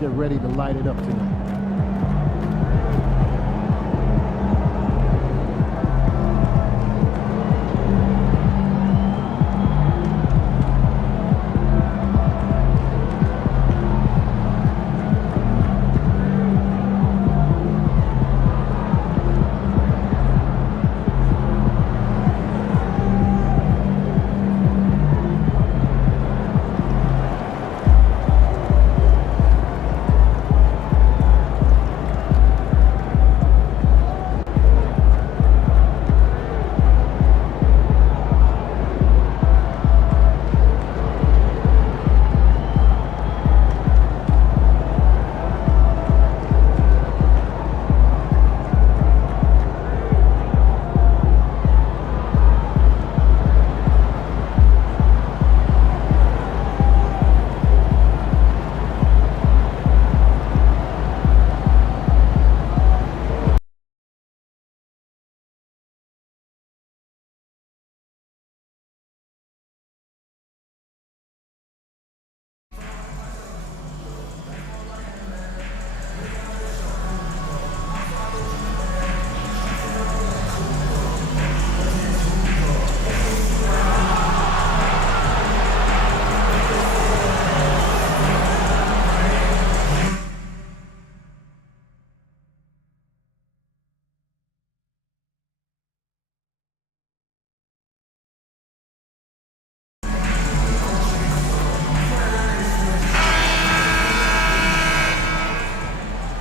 get ready to light it up tonight.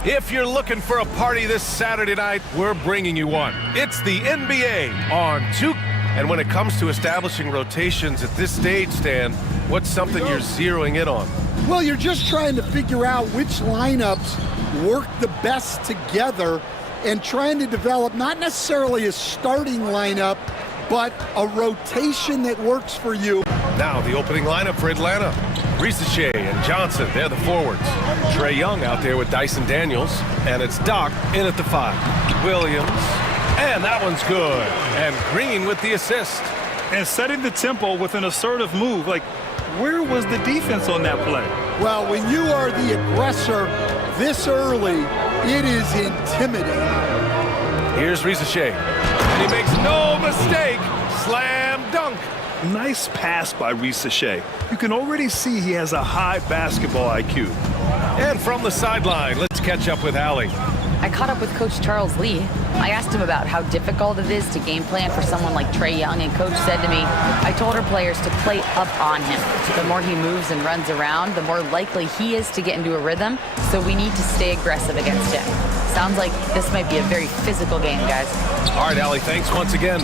If you're looking for a party this Saturday night, we're bringing you one. It's the NBA on 2. And when it comes to establishing rotations at this stage, Stan, what's something you're zeroing in on? Well, you're just trying to figure out which lineups work the best together and trying to develop not necessarily a starting lineup, but a rotation that works for you. Now the opening lineup for Atlanta. Risache and Johnson, they're the forwards. Trae Young out there with Dyson Daniels, and it's Doc in at the 5. Williams, and that one's good. And Green with the assist. And setting the tempo with an assertive move. Like, where was the defense on that play? Well, when you are the aggressor this early, it is intimidating. Here's Risache, and he makes no mistake. Slam dunk. Nice pass by Risache. You can already see he has a high basketball IQ. And from the sideline, let's catch up with Allie. I caught up with Coach Charles Lee. I asked him about how difficult it is to game plan for someone like Trae Young, and Coach said to me, I told our players to play up on him. The more he moves and runs around, the more likely he is to get into a rhythm, so we need to stay aggressive against him. Sounds like this might be a very physical game, guys. All right, Allie, thanks once again.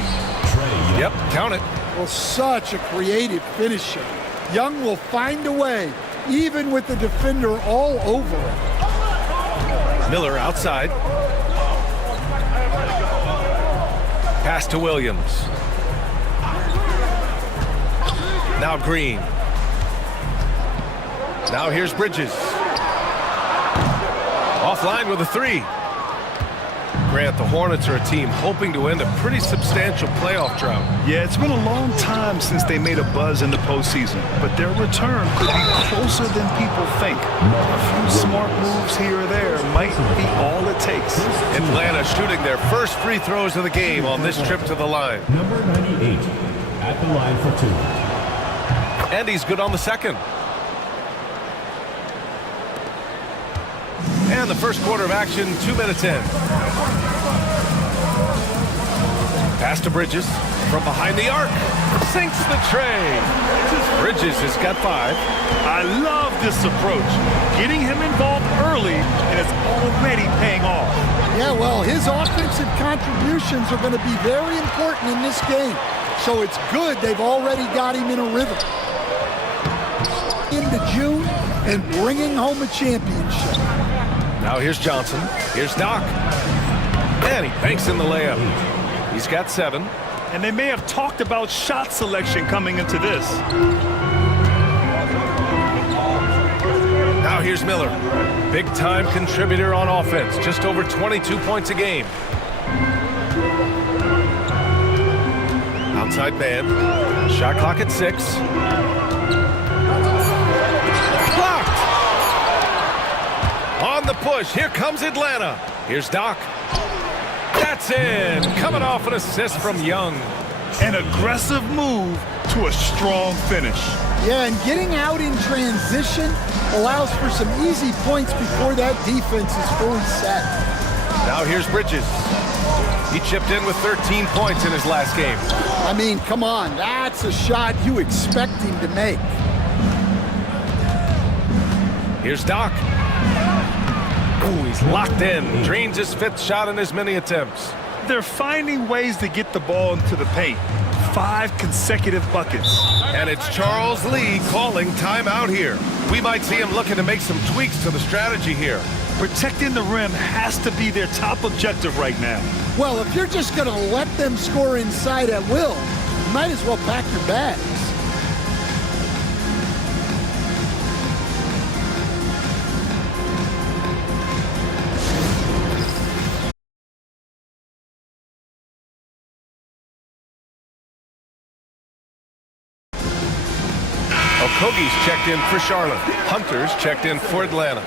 Yep, count it. Well, such a creative finisher. Young will find a way, even with the defender all over him. Miller outside. Pass to Williams. Now Green. Now here's Bridges. Offline with a 3. Grant, the Hornets are a team hoping to end a pretty substantial playoff drought. Yeah, it's been a long time since they made a buzz in the postseason, but their return could be closer than people think. A few smart moves here or there might be all it takes. Atlanta shooting their first free throws of the game on this trip to the line. Number 98 at the line for 2. And he's good on the second. And the first quarter of action, 2 minutes in. Pass to Bridges from behind the arc. Sinks the tray. Bridges has got 5. I love this approach. Getting him involved early, and it's already paying off. Yeah, well, his offensive contributions are going to be very important in this game. So it's good they've already got him in a rhythm. Into June and bringing home a championship. Now here's Johnson. Here's Doc. And he banks in the layup. He's got 7. And they may have talked about shot selection coming into this. Now here's Miller. Big-time contributor on offense. Just over 22 points a game. Outside man. Shot clock at 6. Blocked! on the push. Here comes Atlanta. Here's Doc. That's in. Coming off an assist from Young. An aggressive move to a strong finish. Yeah, and getting out in transition allows for some easy points before that defense is fully set. Now here's Bridges. He chipped in with 13 points in his last game. I mean, come on, that's a shot you expect him to make. Here's Doc. Ooh, he's locked in. Drains his 5th shot in as many attempts. They're finding ways to get the ball into the paint. 5 consecutive buckets. And it's Charles Lee calling timeout here. We might see him looking to make some tweaks to the strategy here. Protecting the rim has to be their top objective right now. Well, if you're just going to let them score inside at will, you might as well pack your bags. Okogie's checked in for Charlotte. Hunter's checked in for Atlanta.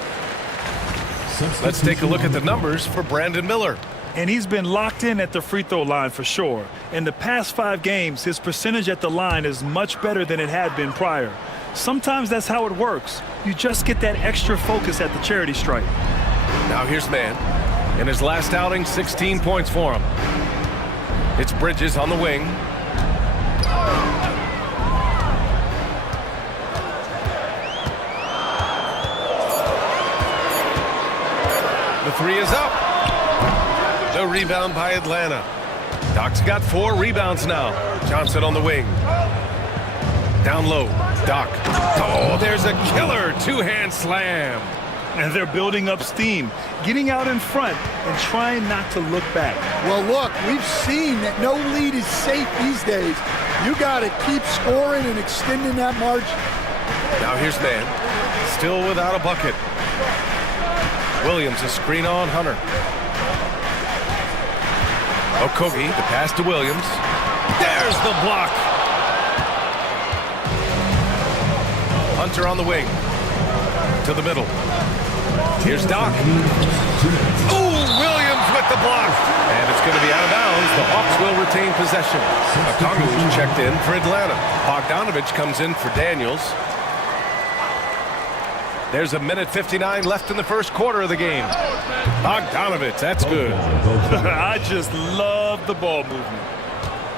Let's take a look at the numbers for Brandon Miller. And he's been locked in at the free throw line for sure. In the past 5 games, his percentage at the line is much better than it had been prior. Sometimes that's how it works. You just get that extra focus at the charity stripe. Now here's Mann. In his last outing, 16 points for him. It's Bridges on the wing. The 3 is up. The rebound by Atlanta. Doc's got 4 rebounds now. Johnson on the wing. Down low. Doc. Oh, there's a killer 2-hand slam. And they're building up steam, getting out in front and trying not to look back. Well, look, we've seen that no lead is safe these days. You got to keep scoring and extending that margin. Now here's Mann. Still without a bucket. Williams a screen on Hunter. Okogie, the pass to Williams. There's the block. Hunter on the wing. To the middle. Here's Doc. Ooh, Williams with the block. And it's going to be out of bounds. The Hawks will retain possession. Okongwu checked in for Atlanta. Bogdanovich comes in for Daniels. There's a minute 59 left in the first quarter of the game. Bogdanovich, that's good. I just love the ball movement.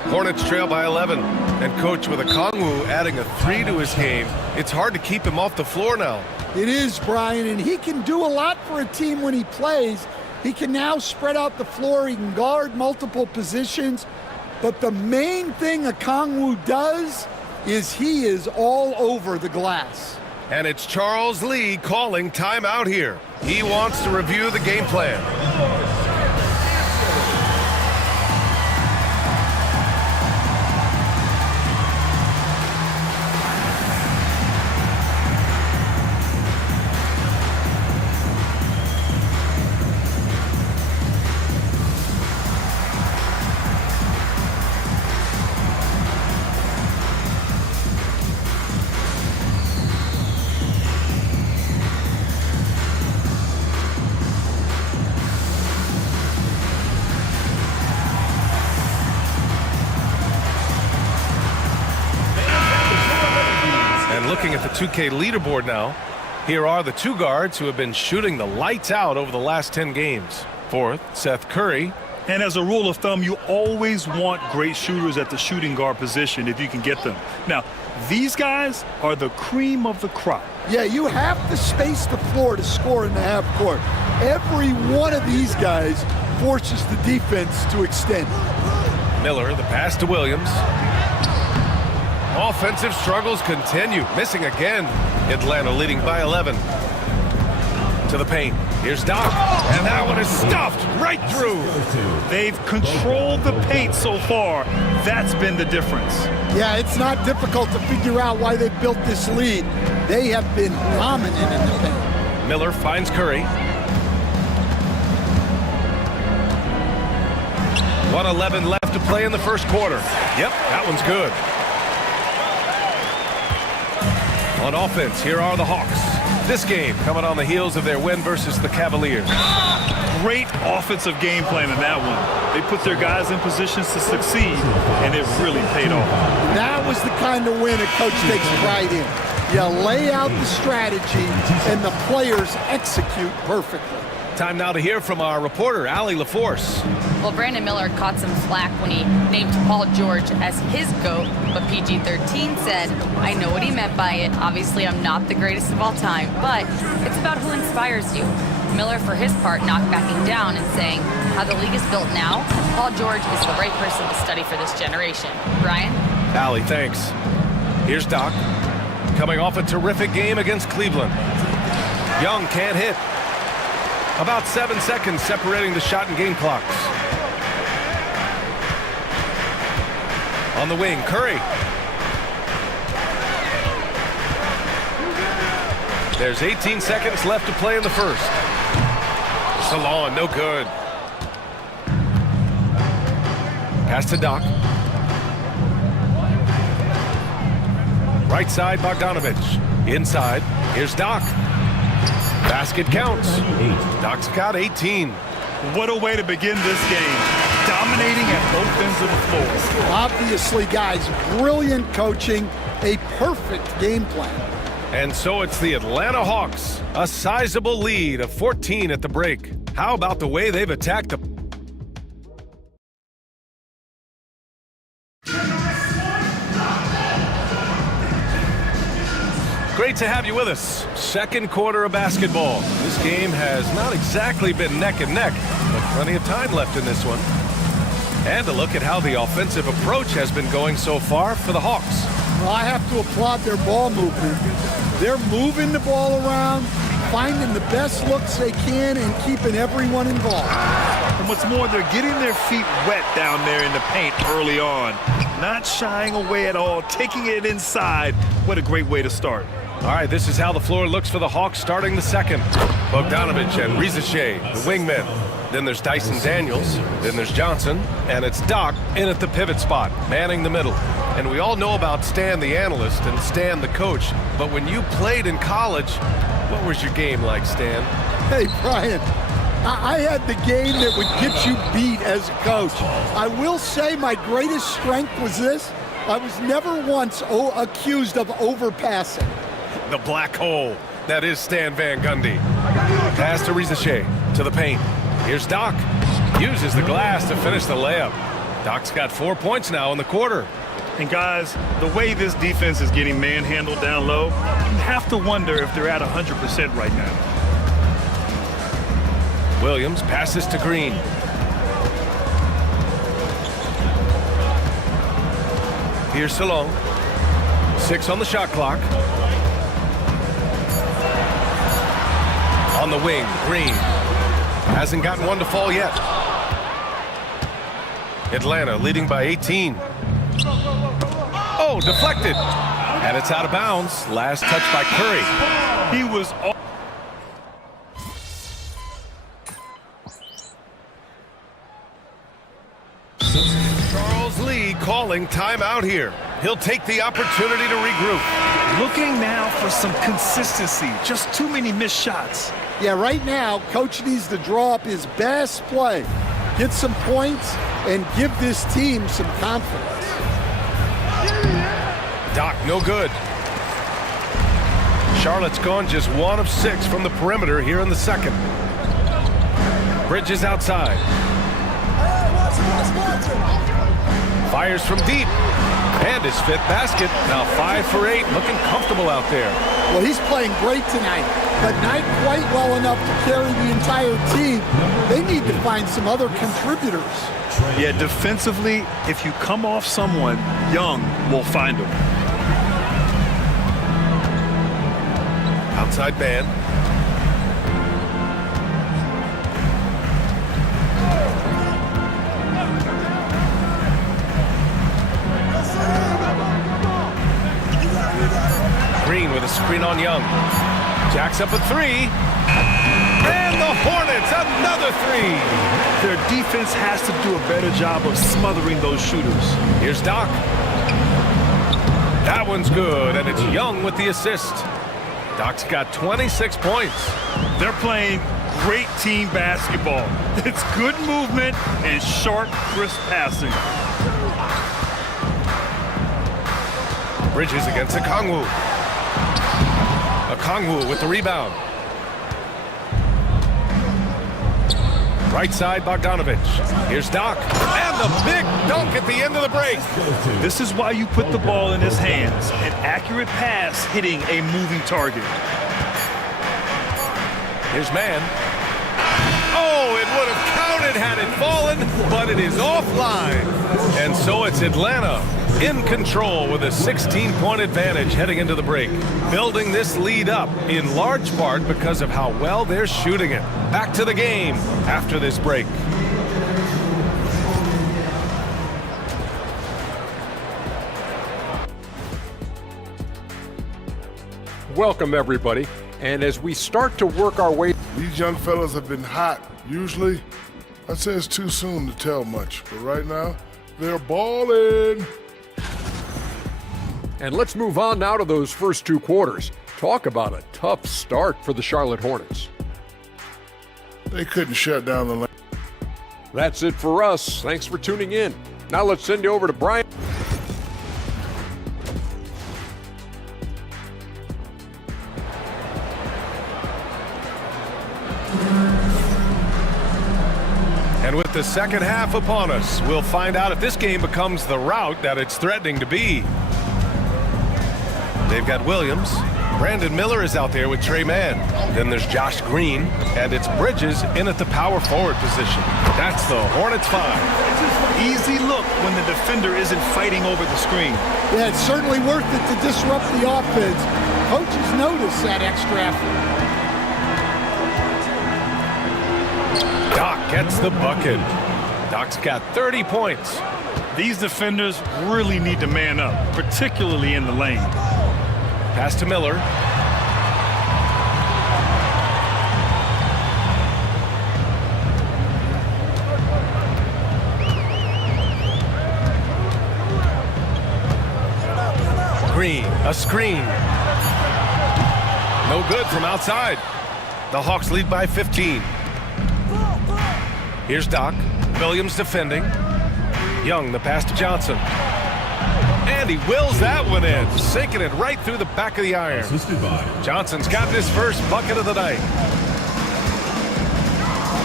Hornets trail by 11. And coach, with Okongwu adding a 3 to his game, it's hard to keep him off the floor now. It is, Brian, and he can do a lot for a team when he plays. He can now spread out the floor. He can guard multiple positions. But the main thing Okongwu does is he is all over the glass. And it's Charles Lee calling timeout here. He wants to review the game plan. Looking at the 2K leaderboard now, here are the 2 guards who have been shooting the lights out over the last 10 games. 4th, Seth Curry. And as a rule of thumb, you always want great shooters at the shooting guard position if you can get them. Now, these guys are the cream of the crop. Yeah, you have to space the floor to score in the half court. Every one of these guys forces the defense to extend. Miller, the pass to Williams. Offensive struggles continue. Missing again. Atlanta leading by 11. To the paint. Here's Doc. And that one is stuffed right through. They've controlled the paint so far. That's been the difference. Yeah, it's not difficult to figure out why they built this lead. They have been dominant in the paint. Miller finds Curry. 1:11 left to play in the first quarter. Yep, that one's good. On offense, here are the Hawks. This game coming on the heels of their win versus the Cavaliers. Great offensive game plan in that one. They put their guys in positions to succeed, and it really paid off. That was the kind of win a coach takes pride in. You lay out the strategy, and the players execute perfectly. Time now to hear from our reporter, Allie LaForce. Well, Brandon Miller caught some flack when he named Paul George as his GOAT, but PG-13 said, I know what he meant by it. Obviously, I'm not the greatest of all time, but it's about who inspires you. Miller, for his part, not backing down and saying, how the league is built now, Paul George is the right person to study for this generation. Brian? Allie, thanks. Here's Doc, coming off a terrific game against Cleveland. Young can't hit. About 7 seconds separating the shot and game clocks. On the wing, Curry. There's 18 seconds left to play in the first. Salon, no good. Pass to Doc. Right side, Bogdanovich. Inside, here's Doc. Basket counts. Doc's got 18. What a way to begin this game. Dominating at both ends of the floor. Obviously, guys, brilliant coaching, a perfect game plan. And so it's the Atlanta Hawks, a sizable lead of 14 at the break. How about the way they've attacked the... Great to have you with us. Second quarter of basketball. This game has not exactly been neck and neck, but plenty of time left in this one. And a look at how the offensive approach has been going so far for the Hawks. Well, I have to applaud their ball movement. They're moving the ball around, finding the best looks they can, and keeping everyone involved. And what's more, they're getting their feet wet down there in the paint early on. Not shying away at all, taking it inside. What a great way to start. All right, this is how the floor looks for the Hawks starting the second. Bogdanovich and Rizachet, the wingmen. Then there's Dyson Daniels. Then there's Johnson. And it's Doc in at the pivot spot, manning the middle. And we all know about Stan the analyst and Stan the coach. But when you played in college, what was your game like, Stan? Hey, Brian, I had the game that would get you beat as a coach. I will say my greatest strength was this. I was never once accused of overpassing. The black hole. That is Stan Van Gundy. Pass to Rizachet, to the paint. Here's Doc. Uses the glass to finish the layup. Doc's got 4 points now in the quarter. And guys, the way this defense is getting manhandled down low, you have to wonder if they're at 100% right now. Williams passes to Green. Here's Salon. 6 on the shot clock. On the wing, Green. Hasn't gotten one to fall yet. Atlanta leading by 18. Oh, deflected. And it's out of bounds. Last touch by Curry. He was... Charles Lee calling timeout here. He'll take the opportunity to regroup. Looking now for some consistency. Just too many missed shots. Yeah, right now, Coach needs to draw up his best play, get some points, and give this team some confidence. Doc, no good. Charlotte's gone just 1 of 6 from the perimeter here in the second. Bridges outside. Fires from deep. And his 5th basket. Now 5 for 8. Looking comfortable out there. Well, he's playing great tonight, but not quite well enough to carry the entire team. They need to find some other contributors. Yeah, defensively, if you come off someone, Young will find them. Outside man. Green with a screen on Young. Jacks up a 3. And the Hornets, another 3. Their defense has to do a better job of smothering those shooters. Here's Doc. That one's good, and it's Young with the assist. Doc's got 26 points. They're playing great team basketball. It's good movement and short, crisp passing. Bridges against Okongwu. Okongwu with the rebound. Right side, Bogdanovich. Here's Doc. And the big dunk at the end of the break. This is why you put the ball in his hands. An accurate pass hitting a moving target. Here's Mann. Oh, it would have counted had it fallen, but it is offline. And so it's Atlanta in control with a 16-point advantage heading into the break. Building this lead up in large part because of how well they're shooting it. Back to the game after this break. Welcome, everybody. And as we start to work our way... These young fellas have been hot. Usually, I'd say it's too soon to tell much. But right now, they're balling. And let's move on now to those first two quarters. Talk about a tough start for the Charlotte Hornets. They couldn't shut down the lane. That's it for us. Thanks for tuning in. Now let's send you over to Brian. And with the second half upon us, we'll find out if this game becomes the rout that it's threatening to be. They've got Williams. Brandon Miller is out there with Trey Mann. Then there's Josh Green, and it's Bridges in at the power forward position. That's the Hornets 5. Easy look when the defender isn't fighting over the screen. Yeah, it's certainly worth it to disrupt the offense. Coaches notice that extra effort. Doc gets the bucket. Doc's got 30 points. These defenders really need to man up, particularly in the lane. Pass to Miller. Green, a screen. No good from outside. The Hawks lead by 15. Here's Doc. Williams defending. Young, the pass to Johnson. And he wills that one in, sinking it right through the back of the iron. Johnson's got his first bucket of the night.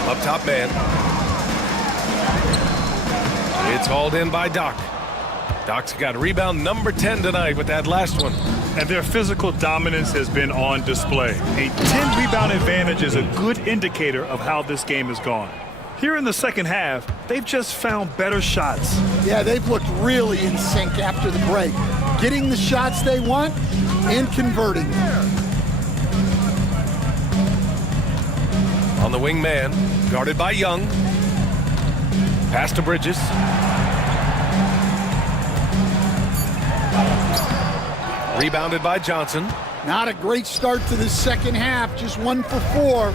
Up top, man. It's hauled in by Doc. Doc's got rebound number 10 tonight with that last one. And their physical dominance has been on display. A 10-rebound advantage is a good indicator of how this game has gone. Here in the second half, they've just found better shots. Yeah, they've looked really in sync after the break. Getting the shots they want and converting them. On the wing man, guarded by Young. Pass to Bridges. Rebounded by Johnson. Not a great start to the second half, just 1 for 4.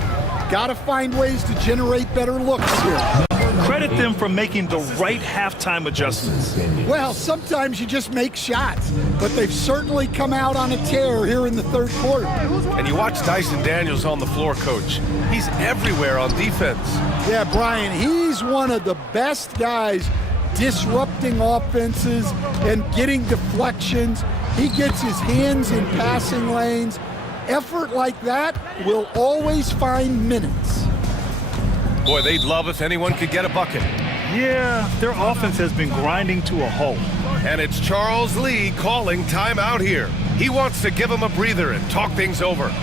Got to find ways to generate better looks here. Credit them for making the right halftime adjustments. Well, sometimes you just make shots, but they've certainly come out on a tear here in the third quarter. And you watch Dyson Daniels on the floor, Coach. He's everywhere on defense. Yeah, Brian, he's one of the best guys disrupting offenses and getting deflections. He gets his hands in passing lanes. Effort like that will always find minutes. Boy, they'd love if anyone could get a bucket. Yeah, their offense has been grinding to a halt. And it's Charles Lee calling timeout here. He wants to give them a breather and talk things over.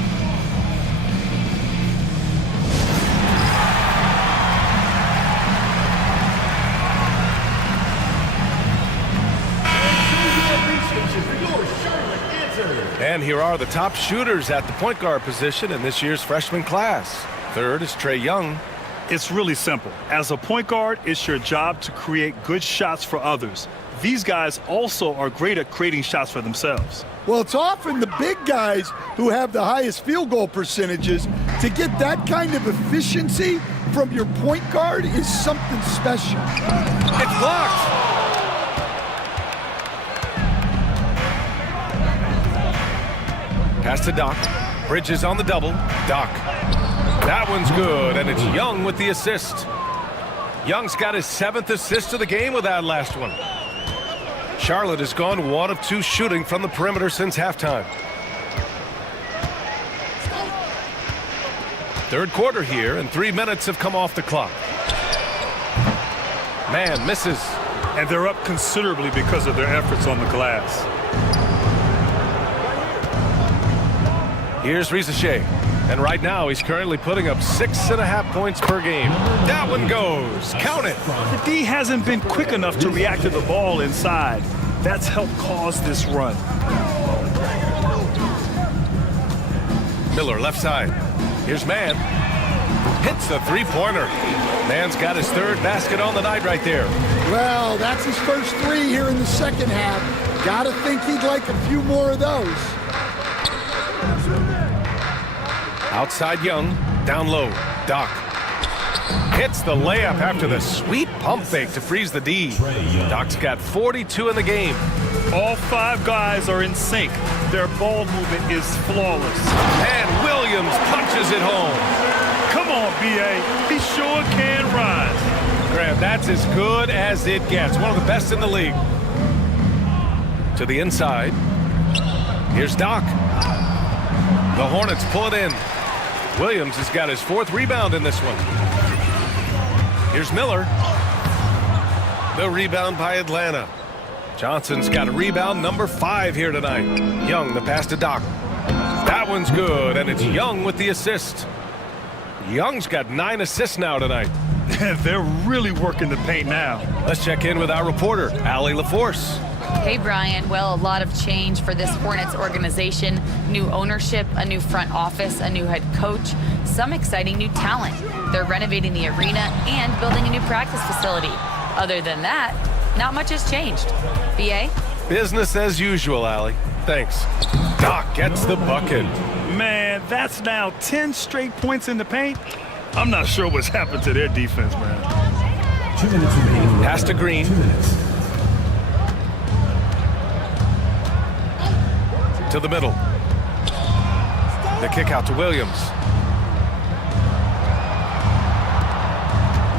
And here are the top shooters at the point guard position in this year's freshman class. Third is Trey Young. It's really simple. As a point guard, it's your job to create good shots for others. These guys also are great at creating shots for themselves. Well, it's often the big guys who have the highest field goal percentages. To get that kind of efficiency from your point guard is something special. It's blocked. Pass to Doc. Bridges on the double. Doc. That one's good, and it's Young with the assist. Young's got his 7th assist of the game with that last one. Charlotte has gone 1 of 2 shooting from the perimeter since halftime. Third quarter here, and 3 minutes have come off the clock. Man misses. And they're up considerably because of their efforts on the glass. Here's Risache. And right now, he's currently putting up 6.5 points per game. That one goes. Count it. The D hasn't been quick enough to react to the ball inside. That's helped cause this run. Miller left side. Here's Mann. Hits the three-pointer. Mann's got his 3rd basket on the night right there. Well, that's his first 3 here in the second half. Gotta think he'd like a few more of those. Outside Young. Down low. Doc. Hits the layup after the sweet pump fake to freeze the D. Doc's got 42 in the game. All 5 guys are in sync. Their ball movement is flawless. And Williams punches it home. Come on, B.A. He sure can rise. Graham, that's as good as it gets. One of the best in the league. To the inside. Here's Doc. The Hornets pull it in. Williams has got his 4th rebound in this one. Here's Miller. The rebound by Atlanta. Johnson's got a rebound number 5 here tonight. Young, the pass to Doc. That one's good, and it's Young with the assist. Young's got 9 assists now tonight. They're really working the paint now. Let's check in with our reporter, Allie LaForce. Hey, Brian. Well, a lot of change for this Hornets organization. New ownership, a new front office, a new head coach, some exciting new talent. They're renovating the arena and building a new practice facility. Other than that, not much has changed. B.A.? Business as usual, Allie. Thanks. Doc gets the bucket. Man, that's now 10 straight points in the paint. I'm not sure what's happened to their defense, man. 2 minutes remaining. Pass to Green. 2 minutes. To the middle. The kick out to Williams.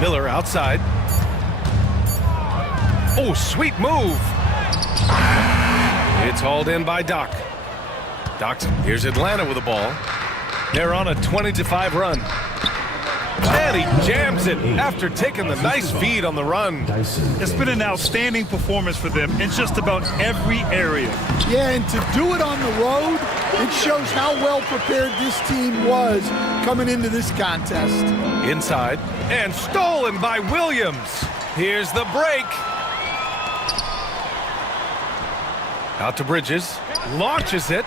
Miller outside. Oh, sweet move. It's hauled in by Doc. Here's Atlanta with the ball. They're on a 20-5 run. And he jams it after taking the nice feed on the run. It's been an outstanding performance for them in just about every area. Yeah, and to do it on the road, it shows how well prepared this team was coming into this contest. Inside, and stolen by Williams. Here's the break. Out to Bridges, launches it.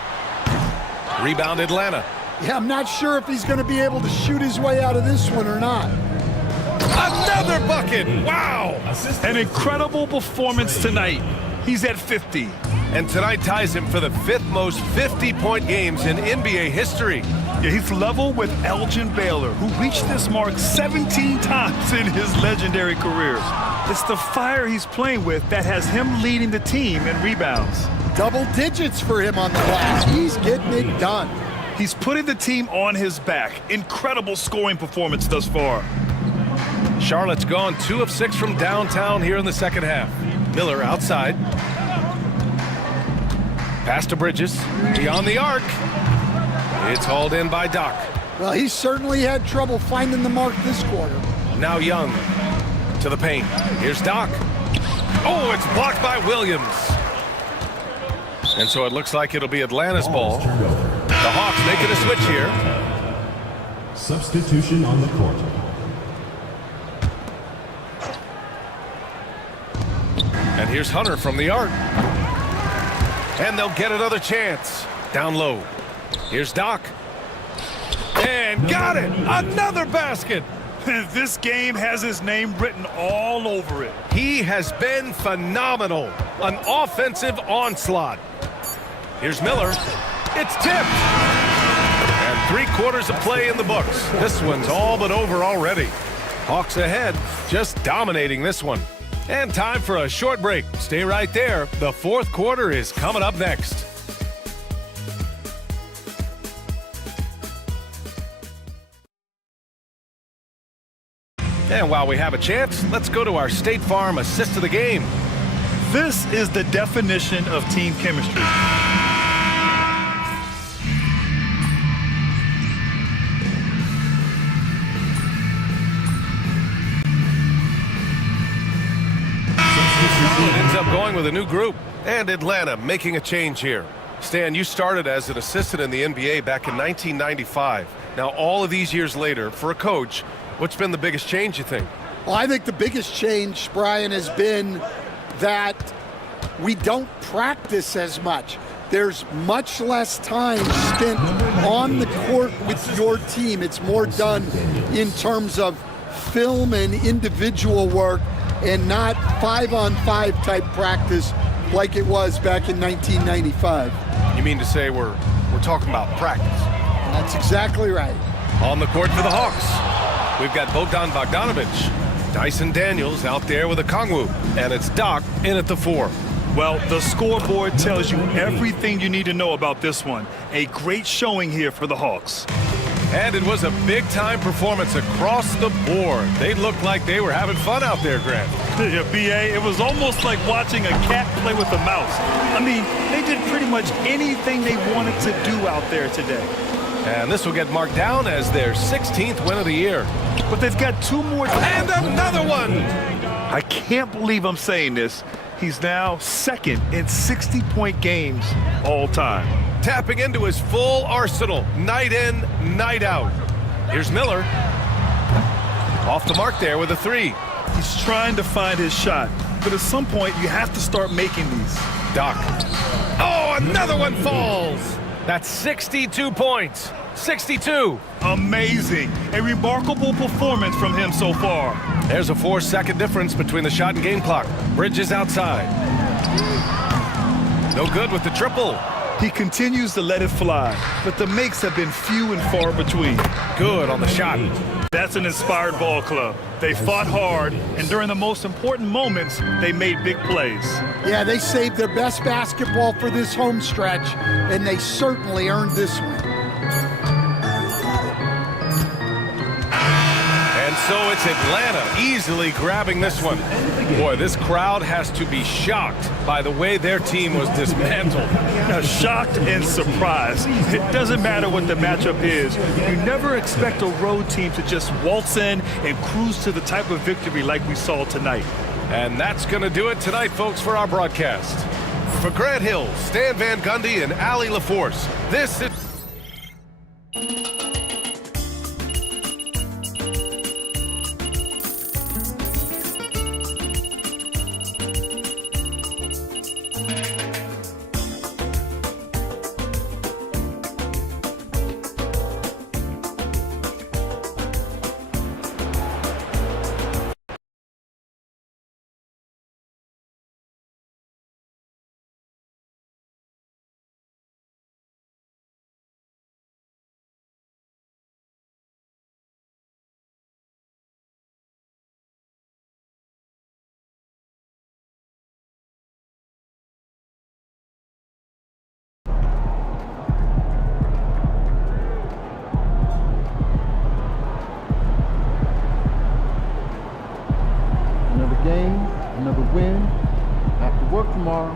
Rebound Atlanta. Yeah, I'm not sure if he's going to be able to shoot his way out of this one or not. Another bucket! Wow! An incredible performance tonight. He's at 50. And tonight ties him for the 5th most 50-point games in NBA history. Yeah, he's level with Elgin Baylor, who reached this mark 17 times in his legendary career. It's the fire he's playing with that has him leading the team in rebounds. Double digits for him on the glass. He's getting it done. He's putting the team on his back. Incredible scoring performance thus far. Charlotte's gone 2 of 6 from downtown here in the second half. Miller outside. Pass to Bridges. Beyond the arc. It's hauled in by Doc. Well, he certainly had trouble finding the mark this quarter. Now Young to the paint. Here's Doc. Oh, it's blocked by Williams. And so it looks like it'll be Atlanta's ball. The Hawks making a switch here. Substitution on the court. And here's Hunter from the arc. And they'll get another chance. Down low. Here's Doc. And got it! Another basket! This game has his name written all over it. He has been phenomenal. An offensive onslaught. Here's Miller. It's tipped. And 3 quarters of play in the books. This one's all but over already. Hawks ahead, just dominating this one. And time for a short break. Stay right there. The 4th quarter is coming up next. And while we have a chance, let's go to our State Farm assist of the game. This is the definition of team chemistry. Charlotte ends up going with a new group, and Atlanta making a change here. Stan, you started as an assistant in the NBA back in 1995. Now, all of these years later, for a coach, what's been the biggest change, you think? Well, I think the biggest change, Brian, has been that we don't practice as much. There's much less time spent on the court with your team. It's more done in terms of film and individual work and not 5-on-5 type practice like it was back in 1995. You mean to say we're talking about practice? That's exactly right. On the court for the Hawks, we've got Bogdan Bogdanovic, Dyson Daniels out there with a Kongwu, and it's Doc in at the 4. Well, the scoreboard tells you everything you need to know about this one. A great showing here for the Hawks. And it was a big-time performance across the board. They looked like they were having fun out there, Grant. Yeah, B.A., it was almost like watching a cat play with a mouse. I mean, they did pretty much anything they wanted to do out there today. And this will get marked down as their 16th win of the year. But they've got 2 more. And another one! I can't believe I'm saying this. He's now second in 60-point games all time. Tapping into his full arsenal, night in, night out. Here's Miller. Off the mark there with a 3. He's trying to find his shot, but at some point you have to start making these. Doc. Oh, another one falls. That's 62 points. 62. Amazing. A remarkable performance from him so far. There's a 4-second difference between the shot and game clock. Bridges outside. No good with the triple. He continues to let it fly, but the makes have been few and far between. Good on the shot. That's an inspired ball club. They fought hard, and during the most important moments, they made big plays. Yeah, they saved their best basketball for this home stretch, and they certainly earned this one. And so it's Atlanta easily grabbing this one. Boy, this crowd has to be shocked by the way their team was dismantled. Now, shocked and surprised. It doesn't matter what the matchup is. You never expect a road team to just waltz in and cruise to the type of victory like we saw tonight. And that's going to do it tonight, folks, for our broadcast. For Grant Hill, Stan Van Gundy, and Allie LaForce, this is... Another game, another win. Have to work tomorrow.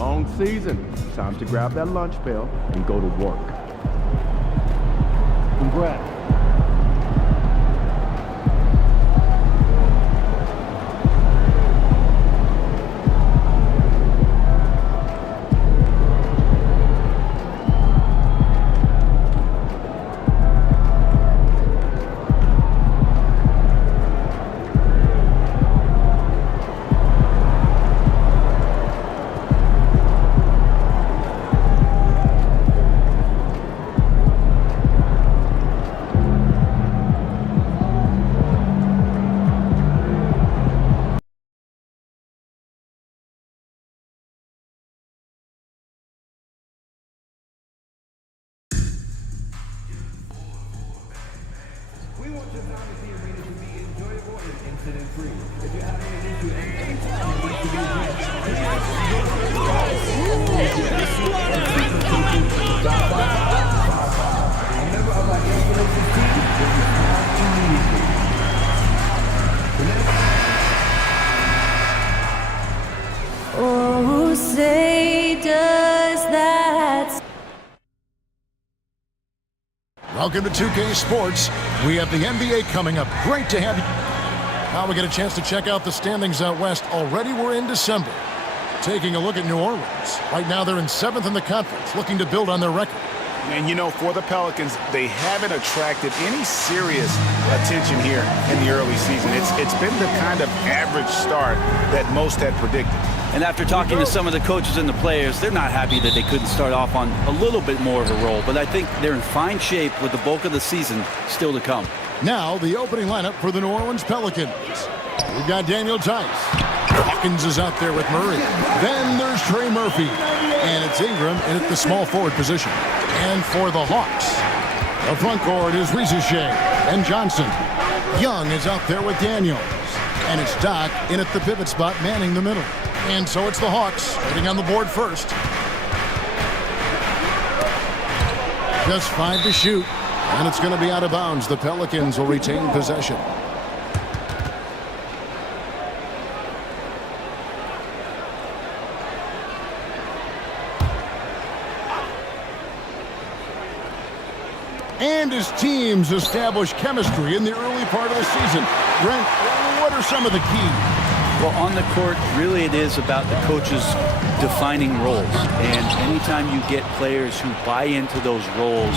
Long season. Time to grab that lunch pail and go to work. Congrats. We want your time at the arena to be enjoyable and incident-free. If you're having an issue at any time, it needs to be addressed. A member of our installation team will respond immediately. Oh, say does that. Welcome to 2K Sports. We have the NBA coming up. Great to have you. Now we get a chance to check out the standings out west. Already we're in December. Taking a look at New Orleans. Right now they're in 7th in the conference, looking to build on their record. And, you know, for the Pelicans, they haven't attracted any serious attention here in the early season. It's been the kind of average start that most had predicted. And after talking to some of the coaches and the players, they're not happy that they couldn't start off on a little bit more of a roll. But I think they're in fine shape with the bulk of the season still to come. Now the opening lineup for the New Orleans Pelicans. We've got Daniel Tice. Hawkins is out there with Murray. Then there's Trey Murphy. And it's Ingram in at the small forward position. And for the Hawks, the front court is Risacher and Johnson. Young is out there with Daniels. And it's Doc in at the pivot spot, manning the middle. And so it's the Hawks getting on the board first. Just 5 to shoot. And it's going to be out of bounds. The Pelicans will retain possession. And his teams establish chemistry in the early part of the season. Brent, what are some of the keys? Well, on the court, really it is about the coaches defining roles. And anytime you get players who buy into those roles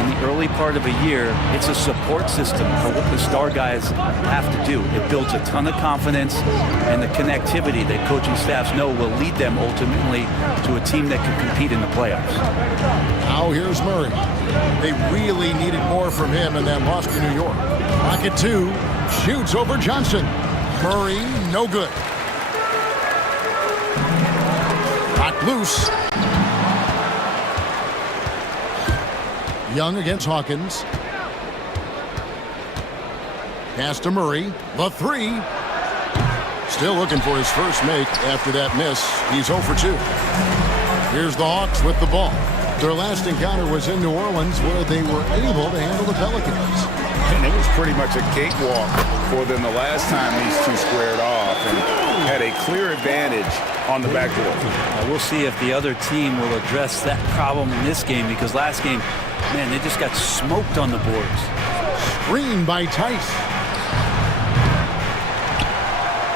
in the early part of a year, it's a support system for what the star guys have to do. It builds a ton of confidence and the connectivity that coaching staffs know will lead them ultimately to a team that can compete in the playoffs. Now here's Murray. They really needed more from him in that loss to New York. Pocket 2, shoots over Johnson. Murray, no good. Knocked loose. Young against Hawkins. Pass to Murray. The 3. Still looking for his first make after that miss. He's 0 for 2. Here's the Hawks with the ball. Their last encounter was in New Orleans, where they were able to handle the Pelicans. And it was pretty much a cakewalk for them the last time these two squared off and had a clear advantage on the backboard. We'll see if the other team will address that problem in this game, because last game, man, they just got smoked on the boards. Screen by Tice.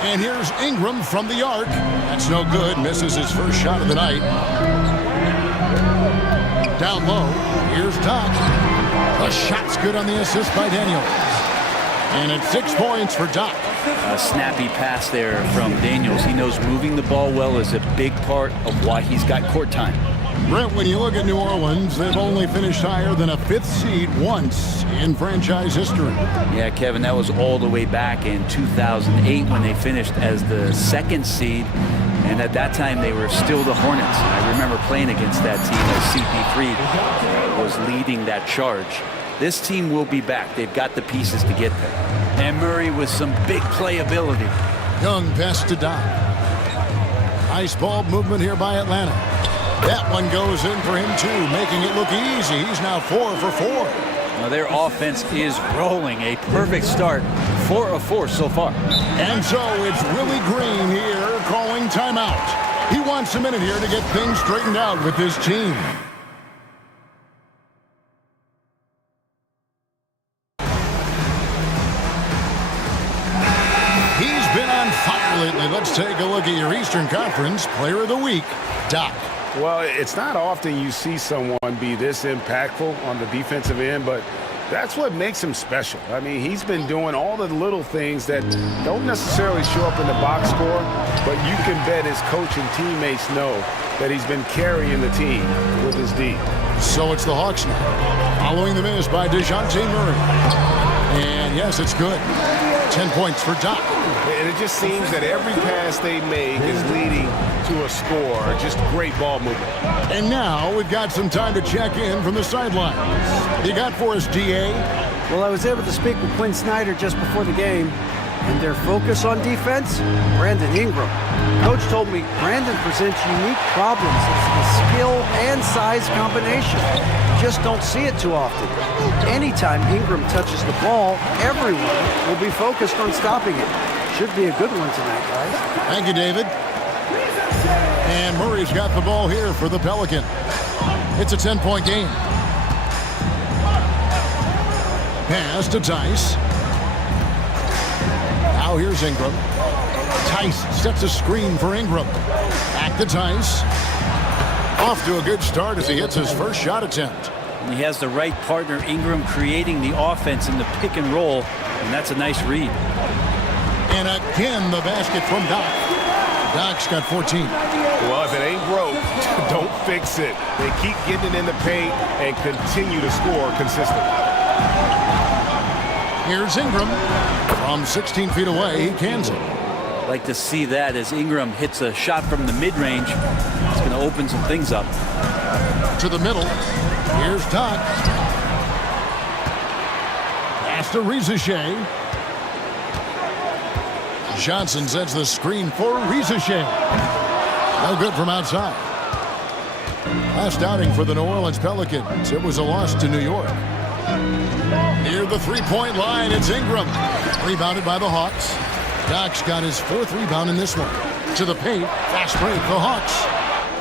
And here's Ingram from the arc. That's no good. Misses his first shot of the night. Down low. Here's Doc. The shot's good on the assist by Daniels. And it's 6 points for Doc. A snappy pass there from Daniels. He knows moving the ball well is a big part of why he's got court time. Brent, when you look at New Orleans, they've only finished higher than a 5th seed once in franchise history. Yeah, Kevin, that was all the way back in 2008 when they finished as the 2nd seed. And at that time, they were still the Hornets. I remember playing against that team as CP3 was leading that charge. This team will be back. They've got the pieces to get there. And Murray with some big playability. Young pass to Doc. Nice ball movement here by Atlanta. That one goes in for him, too, making it look easy. He's now 4 for 4. Now their offense is rolling. A perfect start. 4 of 4 so far. And so it's Willie Green here calling timeout. He wants just a minute here to get things straightened out with this team. He's been on fire lately. Let's take a look at your Eastern Conference Player of the Week, Doc. Well, it's not often you see someone be this impactful on the defensive end, but that's what makes him special. I mean, he's been doing all the little things that don't necessarily show up in the box score, but you can bet his coach and teammates know that he's been carrying the team with his D. So it's the Hawks now, following the miss by DeJounte Murray. And yes, it's good. 10 points for Doc. And it just seems that every pass they make is leading to a score. Just great ball movement. And now we've got some time to check in from the sidelines. What you got for us, DA? Well, I was able to speak with Quinn Snyder just before the game, and their focus on defense, Brandon Ingram. Coach told me Brandon presents unique problems. It's the skill and size combination. You just don't see it too often. Anytime Ingram touches the ball, everyone will be focused on stopping it. Should be a good one tonight, guys. Thank you, David. And Murray's got the ball here for the Pelicans. It's a 10-point game. Pass to Tice. Now here's Ingram. Tice sets a screen for Ingram. Back to Tice. Off to a good start as he hits his first shot attempt. And he has the right partner, Ingram, creating the offense in the pick and roll, and that's a nice read. And again, the basket from Doc. Doc's got 14. Well, if it ain't broke, don't fix it. They keep getting it in the paint and continue to score consistently. Here's Ingram. From 16 feet away, he cans it. Like to see that as Ingram hits a shot from the mid-range. It's going to open some things up. To the middle. Here's Doc. Pass to Rizachet. Johnson sets the screen for Rizachet. No good from outside. Last outing for the New Orleans Pelicans. It was a loss to New York. Near the three-point line, it's Ingram. Rebounded by the Hawks. Doc's got his fourth rebound in this one. To the paint. Fast break, the Hawks.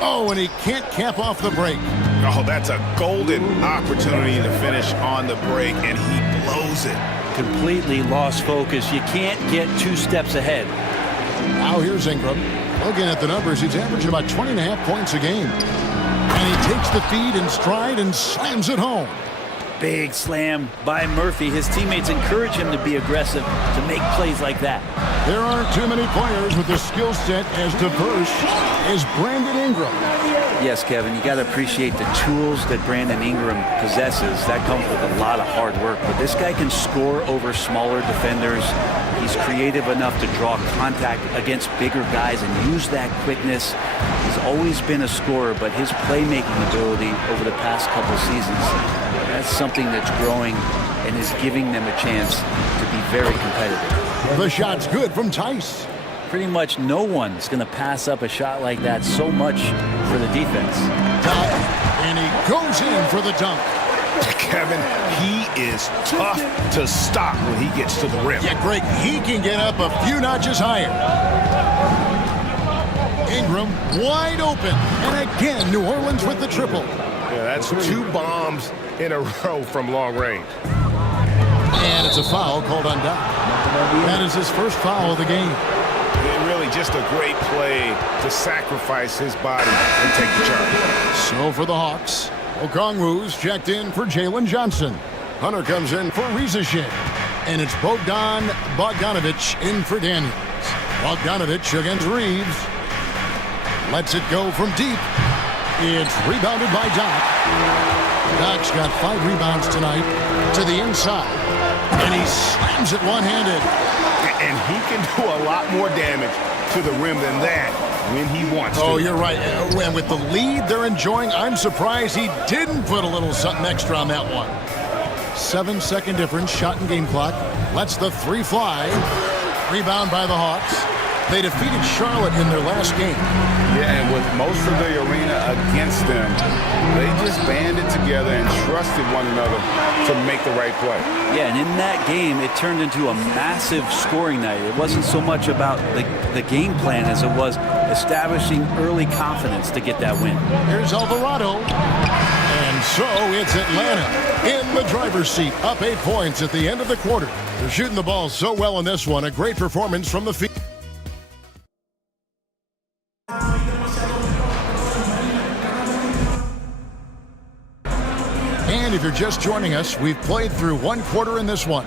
Oh, and he can't cap off the break. Oh, that's a golden opportunity to finish on the break, and he blows it. Completely lost focus. You can't get 2 steps ahead. Now here's Ingram. Looking at the numbers, he's averaging about 20.5 points a game. And he takes the feed in stride and slams it home. Big slam by Murphy. His teammates encourage him to be aggressive, to make plays like that. There aren't too many players with the skill set as diverse as Brandon Ingram. Yes, Kevin, you got to appreciate the tools that Brandon Ingram possesses. That comes with a lot of hard work. But this guy can score over smaller defenders. He's creative enough to draw contact against bigger guys and use that quickness. He's always been a scorer, but his playmaking ability over the past couple seasons, that's something that's growing and is giving them a chance to be very competitive. The shot's good from Tice. Pretty much no one's going to pass up a shot like that so much for the defense. And he goes in for the dunk. Kevin, he is tough to stop when he gets to the rim. Yeah, Greg, he can get up a few notches higher. Ingram wide open. And again, New Orleans with the triple. Yeah, that's 2 bombs in a row from long range. And it's a foul called on Doc. That is his first foul of the game. Really just a great play to sacrifice his body and take the charge. So for the Hawks, Okongwu's checked in for Jalen Johnson. Hunter comes in for Rizachet. And it's Bogdanovich in for Daniels. Bogdanovich against Reeves. Lets it go from deep. It's rebounded by Doc. Doc's got 5 rebounds tonight to the inside. And he slams it one-handed. And he can do a lot more damage to the rim than that when he wants to. Oh, you're right. And with the lead they're enjoying, I'm surprised he didn't put a little something extra on that one. 7-second difference, shot and game clock. Lets the 3 fly. Rebound by the Hawks. They defeated Charlotte in their last game. Yeah, and with most of the arena against them, they just banded together and trusted one another to make the right play. Yeah, and in that game, it turned into a massive scoring night. It wasn't so much about the game plan as it was establishing early confidence to get that win. Here's Alvarado. And so it's Atlanta in the driver's seat, up 8 points at the end of the quarter. They're shooting the ball so well in this one. A great performance from the field. And if you're just joining us, we've played through 1 quarter in this one.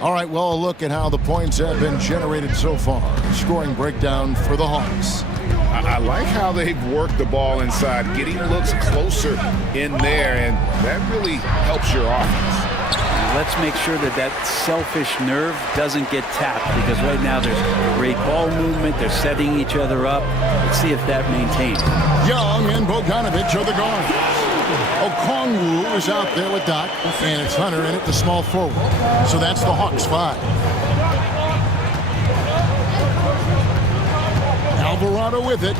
All right, well, a look at how the points have been generated so far. Scoring breakdown for the Hawks. I like how they've worked the ball inside, getting looks closer in there, and that really helps your offense. Let's make sure that selfish nerve doesn't get tapped, because right now there's great ball movement. They're setting each other up. Let's see if that maintains. Young and Bogdanovich are the guards. Okongwu is out there with Doc, and it's Hunter in at the small forward. So that's the Hawks 5. Alvarado with it.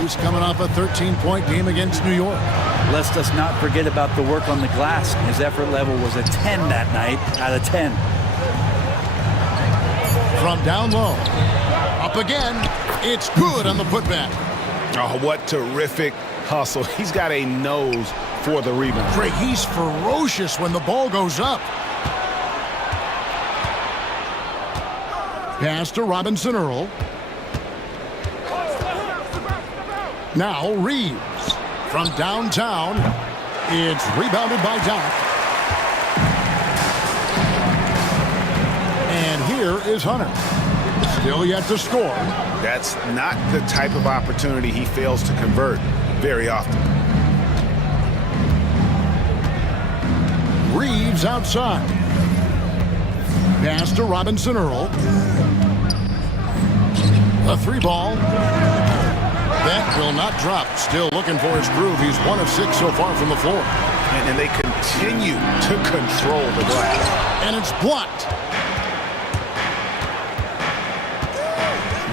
He's coming off a 13-point game against New York. Let's just not forget about the work on the glass. His effort level was a 10 that night out of 10. From down low. Up again. It's good on the putback. Oh, what terrific hustle. He's got a nose for the rebound. Craig, he's ferocious when the ball goes up. Pass to Robinson Earl. Now Reeves. From downtown, it's rebounded by Doc. And here is Hunter. Still yet to score. That's not the type of opportunity he fails to convert very often. Reeves outside. Pass to Robinson Earl. A 3-ball. That will not drop. Still looking for his groove. He's 1 of 6 so far from the floor. And they continue to control the glass. And it's blocked.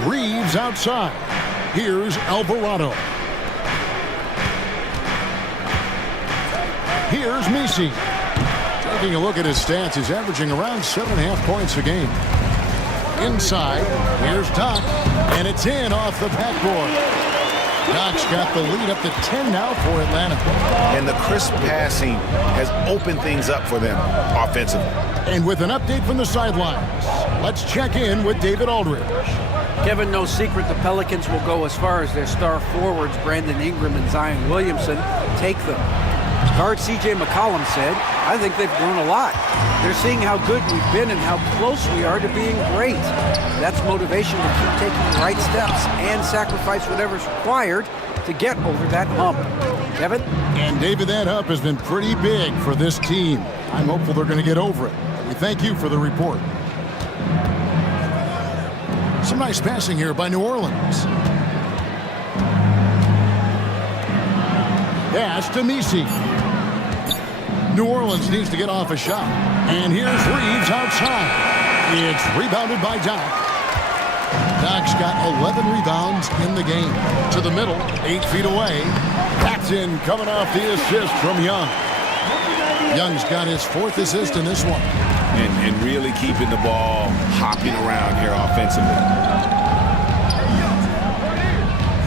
Reeves outside. Here's Alvarado. Here's Messi. Taking a look at his stats, he's averaging around 7.5 points a game. Inside, here's Doc, and it's in off the backboard. Doc's got the lead up to 10 now for Atlanta. And the crisp passing has opened things up for them offensively. And with an update from the sidelines, let's check in with David Aldridge. Kevin, no secret the Pelicans will go as far as their star forwards, Brandon Ingram and Zion Williamson, take them. Guard C.J. McCollum said, I think they've grown a lot. They're seeing how good we've been and how close we are to being great. That's motivation to keep taking the right steps and sacrifice whatever's required to get over that hump. Kevin? And David, that hump has been pretty big for this team. I'm hopeful they're going to get over it. We thank you for the report. Some nice passing here by New Orleans. Pass to Messi. New Orleans needs to get off a shot. And here's Reeves outside. It's rebounded by Doc. Doc's got 11 rebounds in the game. To the middle, 8 feet away. Paxton coming off the assist from Young. Young's got his 4th assist in this one. And really keeping the ball hopping around here offensively.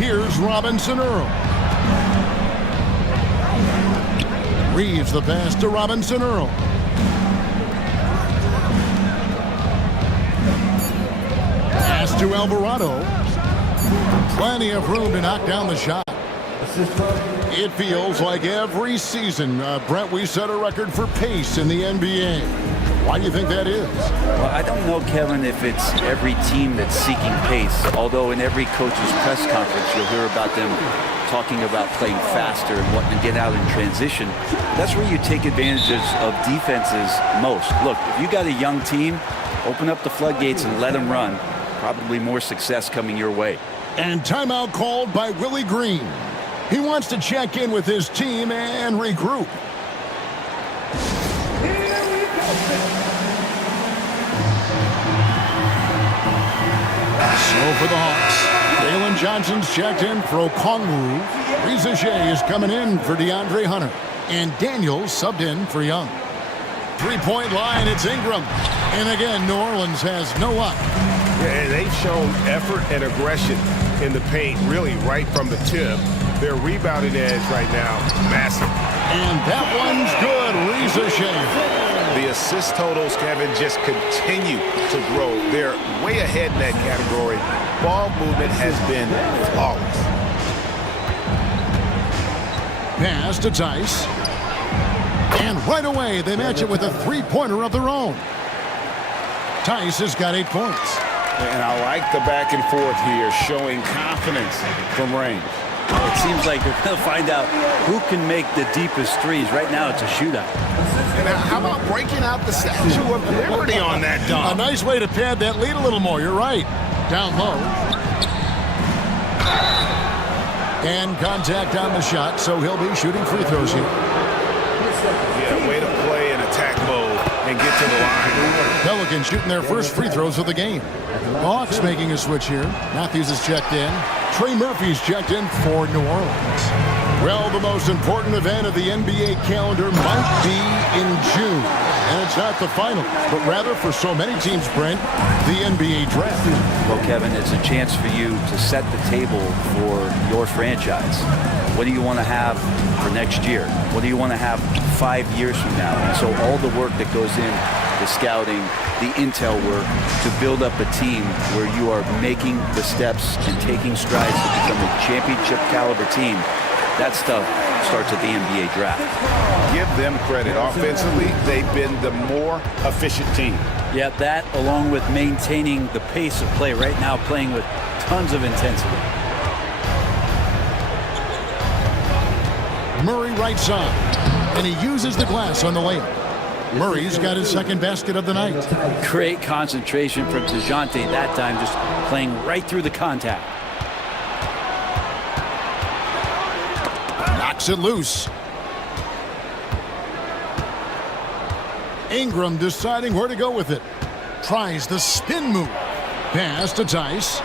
Here's Robinson Earl. Reeves the pass to Robinson Earl. Pass to Alvarado. Plenty of room to knock down the shot. It feels like every season, Brent, we set a record for pace in the NBA. Why do you think that is? Well, I don't know, Kevin, if it's every team that's seeking pace, although in every coach's press conference you'll hear about them talking about playing faster and wanting to get out in transition. That's where you take advantages of defenses most. Look, if you got a young team, open up the floodgates and let them run. Probably more success coming your way. And timeout called by Willie Green. He wants to check in with his team and regroup. So for the Hawks, Jalen Johnson's checked in for Okongwu. Reza Shea is coming in for DeAndre Hunter. And Daniels subbed in for Young. Three-point line, it's Ingram. And again, New Orleans has no luck. Yeah, they've shown effort and aggression in the paint, really right from the tip. Their rebounding edge right now, massive. And that one's good, Reza Shea. The assist totals, Kevin, just continue to grow. They're way ahead in that category. Ball movement has been flawless. Pass to Tice. And right away, they match it with a three-pointer of their own. Tice has got 8 points. And I like the back and forth here, showing confidence from range. It seems like they're going to find out who can make the deepest threes. Right now, it's a shootout. And how about breaking out the Statue of Liberty on that dunk? A nice way to pad that lead a little more. You're right. Down low. And contact on the shot, so he'll be shooting free throws here. Yeah, way to play in attack mode and get to the line. Pelicans shooting their first free throws of the game. Hawks making a switch here. Matthews is checked in. Trey Murphy's checked in for New Orleans. Well, the most important event of the NBA calendar might be in June. And it's not the final, but rather for so many teams, Brent, the NBA draft. Well, Kevin, it's a chance for you to set the table for your franchise. What do you want to have for next year? What do you want to have 5 years from now? And so all the work that goes in, the scouting, the intel work, to build up a team where you are making the steps and taking strides to become a championship caliber team, that stuff starts at the NBA draft. Give them credit. Offensively, they've been the more efficient team. Yeah, that along with maintaining the pace of play right now, playing with tons of intensity. Murray right side, and he uses the glass on the layup. Murray's got his second basket of the night. Great concentration from DeJounte that time, just playing right through the contact. Knocks it loose. Ingram deciding where to go with it. Tries the spin move. Pass to Tice.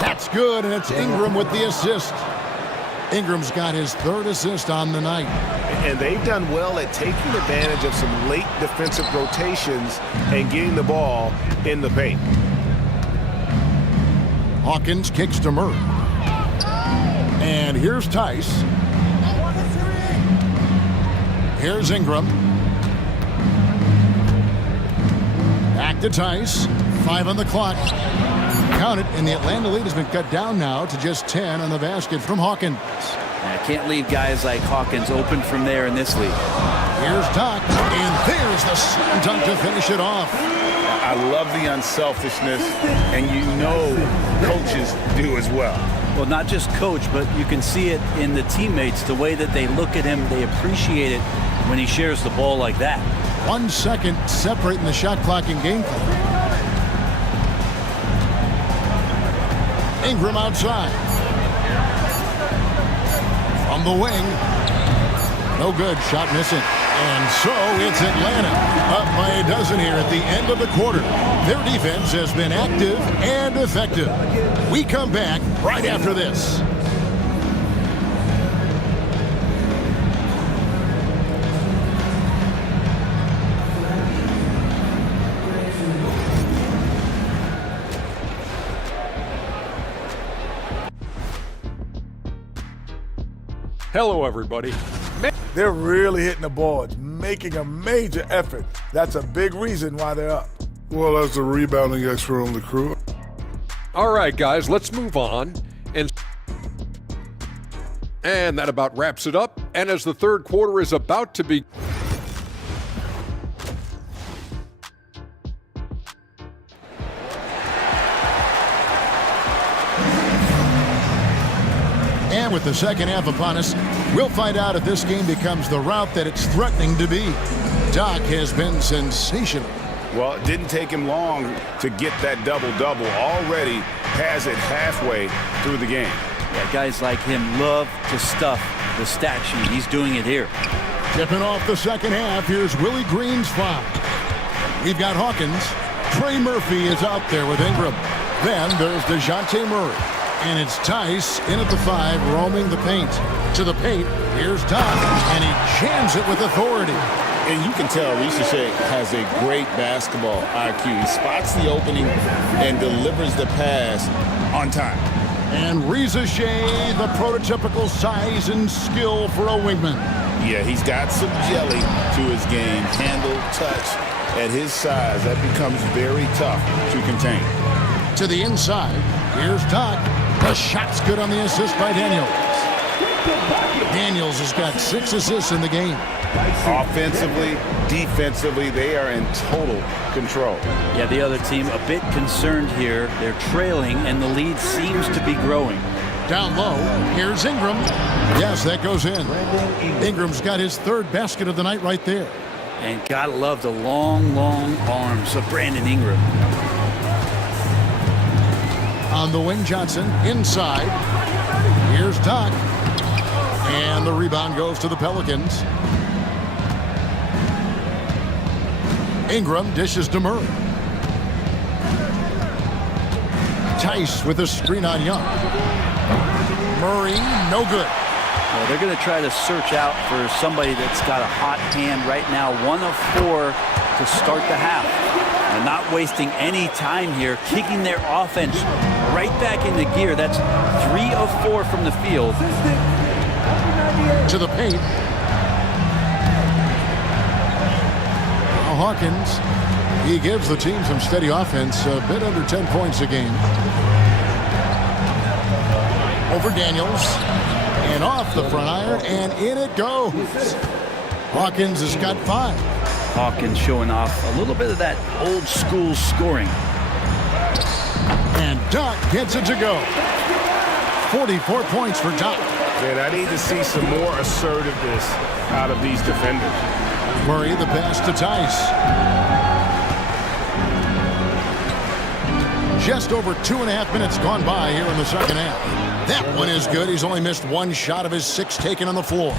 That's good, and it's Ingram with the assist. Ingram's got his third assist on the night. And they've done well at taking advantage of some late defensive rotations and getting the ball in the paint. Hawkins kicks to Murray. And here's Tice. Here's Ingram. Back to Tice. 5 on the clock. Count it, and the Atlanta lead has been cut down now to just 10 on the basket from Hawkins. I can't leave guys like Hawkins open from there in this league. Here's Doc, and there's the slam dunk to finish it off. I love the unselfishness, and you know coaches do as well. Well, not just coach, but you can see it in the teammates, the way that they look at him. They appreciate it when he shares the ball like that. 1 second separating the shot clock and game clock. Ingram outside. From the wing. No good. Shot missing. And so it's Atlanta up by a dozen here at the end of the quarter. Their defense has been active and effective. We come back right after this. Hello, everybody. They're really hitting the boards, making a major effort. That's a big reason why they're up. Well, as the rebounding expert on the crew. All right, guys, let's move on. And that about wraps it up. And as the third quarter is about to be... And with the second half upon us, we'll find out if this game becomes the route that it's threatening to be. Doc has been sensational. Well, it didn't take him long to get that double-double. Already has it halfway through the game. Yeah, guys like him love to stuff the stat sheet. He's doing it here. Tipping off the second half, here's Willie Green's foul. We've got Hawkins. Trey Murphy is out there with Ingram. Then there's DeJounte Murray. And it's Tice in at the 5, roaming the paint. To the paint, here's Doc, and he jams it with authority. And you can tell Risache has a great basketball IQ. He spots the opening and delivers the pass on time. And Risache, the prototypical size and skill for a wingman. Yeah, he's got some jelly to his game. Handle, touch. At his size, that becomes very tough to contain. To the inside, here's Doc. The shot's good on the assist by Daniels. Daniels has got 6 assists in the game. Offensively, defensively, they are in total control. Yeah, the other team a bit concerned here. They're trailing, and the lead seems to be growing. Down low, here's Ingram. Yes, that goes in. Ingram's got his 3rd basket of the night right there. And gotta love the long, long arms of Brandon Ingram. On the wing, Johnson inside. Here's Doc. And the rebound goes to the Pelicans. Ingram dishes to Murray. Tice with a screen on Young. Murray, no good. Well, they're going to try to search out for somebody that's got a hot hand right now. 1 of 4 to start the half. And not wasting any time here, kicking their offense right back into gear. That's 3 of 4 from the field. To the paint. Now Hawkins, he gives the team some steady offense, a bit under 10 points a game. Over Daniels, and off the front iron, and in it goes. Hawkins has got 5. Hawkins showing off a little bit of that old school scoring. And Doc gets it to go. 44 points for Doc. Man, I need to see some more assertiveness out of these defenders. Murray, the pass to Tice. Just over 2.5 minutes gone by here in the second half. That one is good. He's only missed 1 shot of his 6 taken on the floor.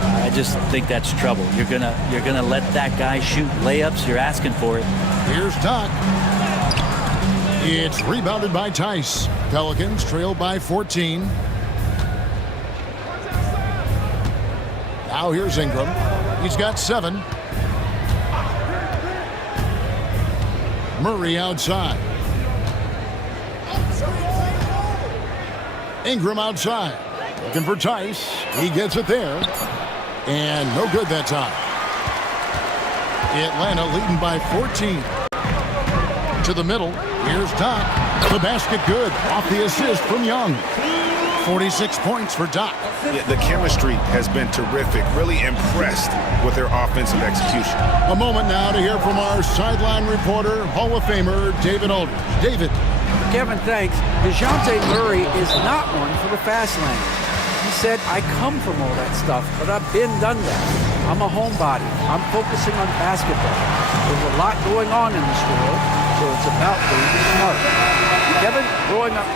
I just think that's trouble. You're gonna let that guy shoot layups. You're asking for it. Here's Doc. It's rebounded by Tice. Pelicans trail by 14. Now here's Ingram. He's got 7. Murray outside. Ingram outside. Looking for Tice. He gets it there. And no good that time. Atlanta leading by 14. To the middle. Here's Doc. The basket good. Off the assist from Young. 46 points for Doc. Yeah, the chemistry has been terrific. Really impressed with their offensive execution. A moment now to hear from our sideline reporter, Hall of Famer David Aldridge. David. Kevin, thanks. DeJounte Murray is not one for the fast lane. He said, I come from all that stuff, but I've been done that. I'm a homebody. I'm focusing on basketball. There's a lot going on in this world, so it's about being smart. Kevin, growing up.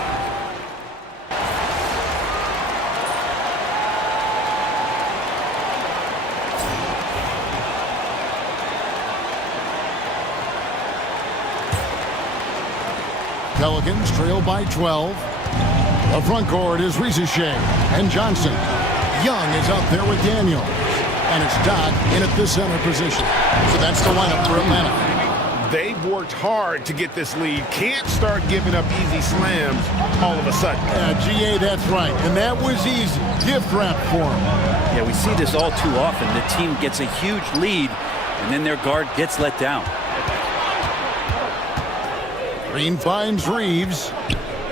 Pelicans trail by 12. The front court is Risache and Johnson. Young is out there with Daniels. And it's Doc in at the center position. So that's the lineup for Atlanta. They've worked hard to get this lead. Can't start giving up easy slams all of a sudden. GA, that's right. And that was easy. Gift wrap for him. Yeah, we see this all too often. The team gets a huge lead, and then their guard gets let down. Green finds Reeves.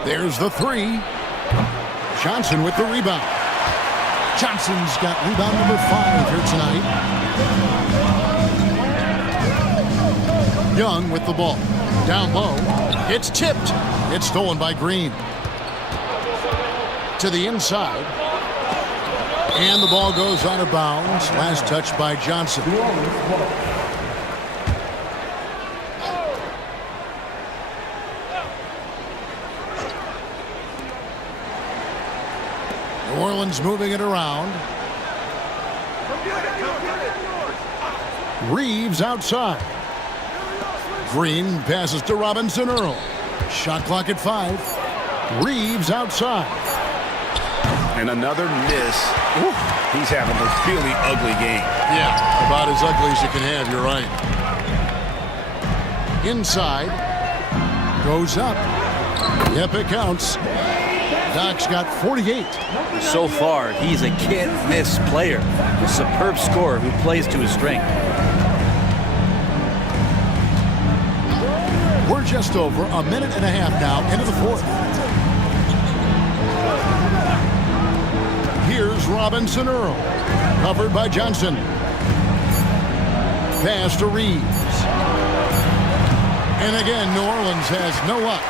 There's the 3. Johnson with the rebound. Johnson's got rebound number 5 here tonight. Young with the ball. Down low. It's tipped. It's stolen by Green. To the inside. And the ball goes out of bounds. Last touch by Johnson. New Orleans moving it around. Reeves outside. Green passes to Robinson Earl. Shot clock at 5. Reeves outside. And another miss. Ooh, he's having a really ugly game. Yeah, about as ugly as you can have, you're right. Inside. Goes up. Yep, it counts. Doc's got 48. So far, he's a can't-miss player. A superb scorer who plays to his strength. We're just over a minute and a half now into the fourth. Here's Robinson Earl. Covered by Johnson. Pass to Reeves. And again, New Orleans has no luck.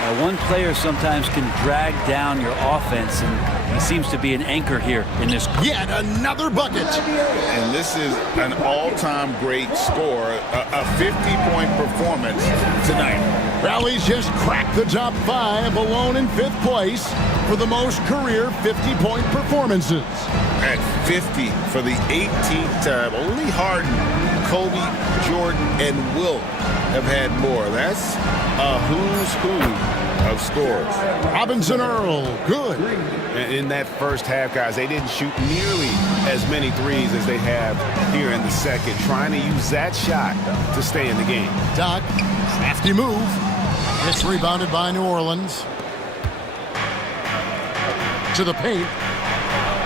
Now, one player sometimes can drag down your offense, and he seems to be an anchor here in this. Yet another bucket. And this is an all-time great score, a 50-point performance tonight. Rally's just cracked the top 5, alone in 5th place for the most career 50-point performances. At 50 for the 18th time. Only Harden, Kobe, Jordan, and Wilt have had more. That's a who's who of scores. Robinson Earl, good. In that first half, guys, they didn't shoot nearly as many threes as they have here in the second, trying to use that shot to stay in the game. Doc, crafty move. It's rebounded by New Orleans. To the paint.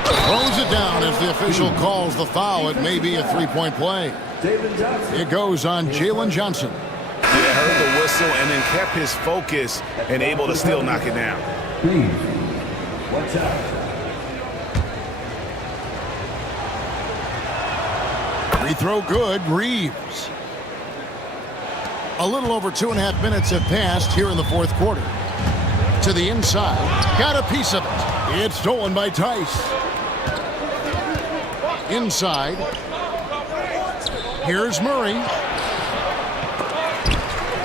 Throws it down as the official calls the foul. It may be a three-point play. It goes on Jalen Johnson. Yeah, heard the whistle and then kept his focus and able to still knock it down. Watch out. Free throw good. Reeves. A little over 2.5 minutes have passed here in the fourth quarter. To the inside. Got a piece of it. It's stolen by Tice. Inside. Here's Murray.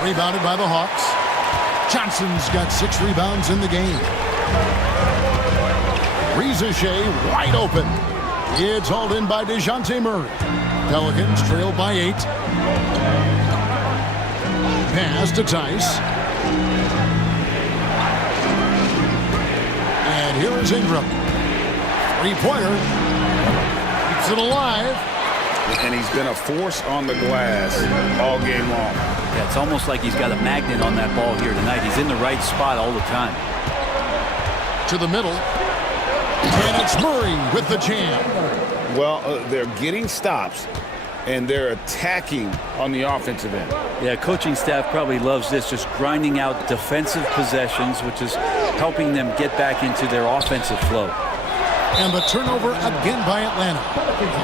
Rebounded by the Hawks. Johnson's got 6 rebounds in the game. Rizachet wide open. It's hauled in by DeJounte Murray. Pelicans trail by 8. Pass to Tice. And here is Ingram. 3-pointer. Keeps it alive. And he's been a force on the glass all game long. Yeah, it's almost like he's got a magnet on that ball here tonight. He's in the right spot all the time. To the middle. And it's Murray with the jam. Well, they're getting stops, and they're attacking on the offensive end. Yeah, coaching staff probably loves this, just grinding out defensive possessions, which is helping them get back into their offensive flow. And the turnover again by Atlanta.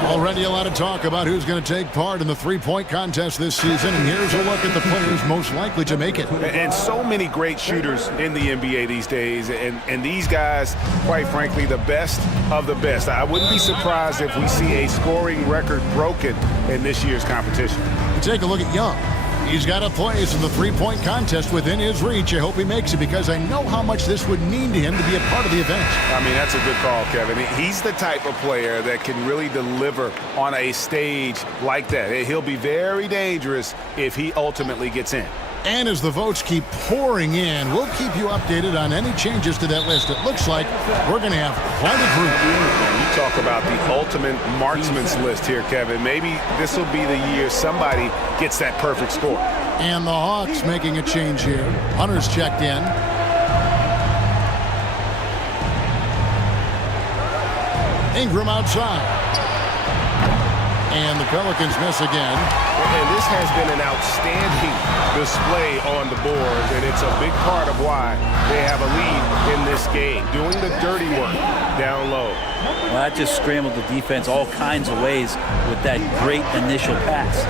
Already a lot of talk about who's going to take part in the three-point contest this season. And here's a look at the players most likely to make it. And so many great shooters in the NBA these days. And these guys, quite frankly, the best of the best. I wouldn't be surprised if we see a scoring record broken in this year's competition. Take a look at Young. He's got a place in the three-point contest within his reach. I hope he makes it because I know how much this would mean to him to be a part of the event. I mean, that's a good call, Kevin. He's the type of player that can really deliver on a stage like that. He'll be very dangerous if he ultimately gets in. And as the votes keep pouring in, we'll keep you updated on any changes to that list. It looks like we're going to have quite a group. You talk about the ultimate marksman's list here, Kevin. Maybe this will be the year somebody gets that perfect score. And the Hawks making a change here. Hunter's checked in. Ingram outside. And the Pelicans miss again. And this has been an outstanding display on the board, and it's a big part of why they have a lead in this game, doing the dirty work down low. Well, that just scrambled the defense all kinds of ways with that great initial pass.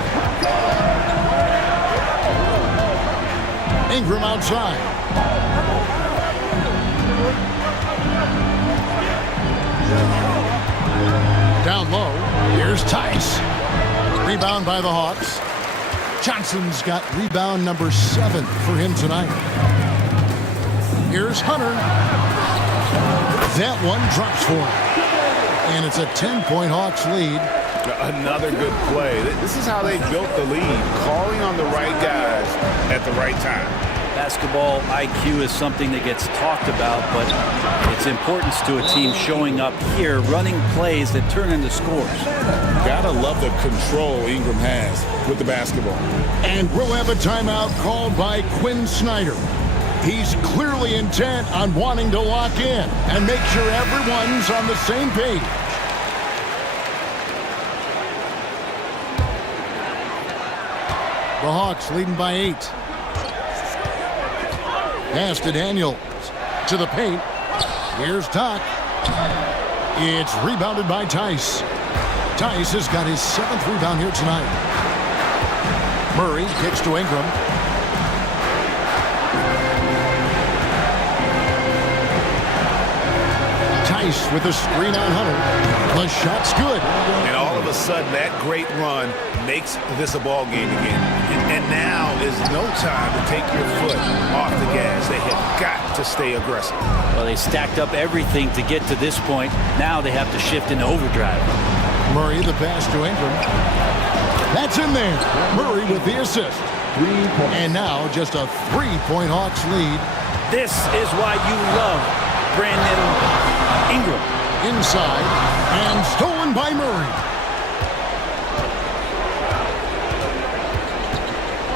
Ingram outside. Down low. Here's Tice. Rebound by the Hawks. Johnson's got rebound number 7 for him tonight. Here's Hunter. That one drops for him. And it's a 10-point Hawks lead. Another good play. This is how they built the lead, calling on the right guys at the right time. Basketball IQ is something that gets talked about, but its importance to a team showing up here, running plays that turn into scores. Gotta love the control Ingram has with the basketball. And we'll have a timeout called by Quinn Snyder. He's clearly intent on wanting to lock in and make sure everyone's on the same page. The Hawks leading by 8. Pass to Daniels. To the paint. Here's Doc. It's rebounded by Tice. Tice has got his 7th rebound here tonight. Murray kicks to Ingram. Tice with a screen on Hunter. The shot's good. And all of a sudden, that great run makes this a ball game again. And now is no time to take your foot off the gas. They have got to stay aggressive. Well, they stacked up everything to get to this point. Now they have to shift into overdrive. Murray, the pass to Ingram. That's in there. Murray with the assist. And now just a 3-point Hawks lead. This is why you love Brandon Ingram. Inside and stolen by Murray.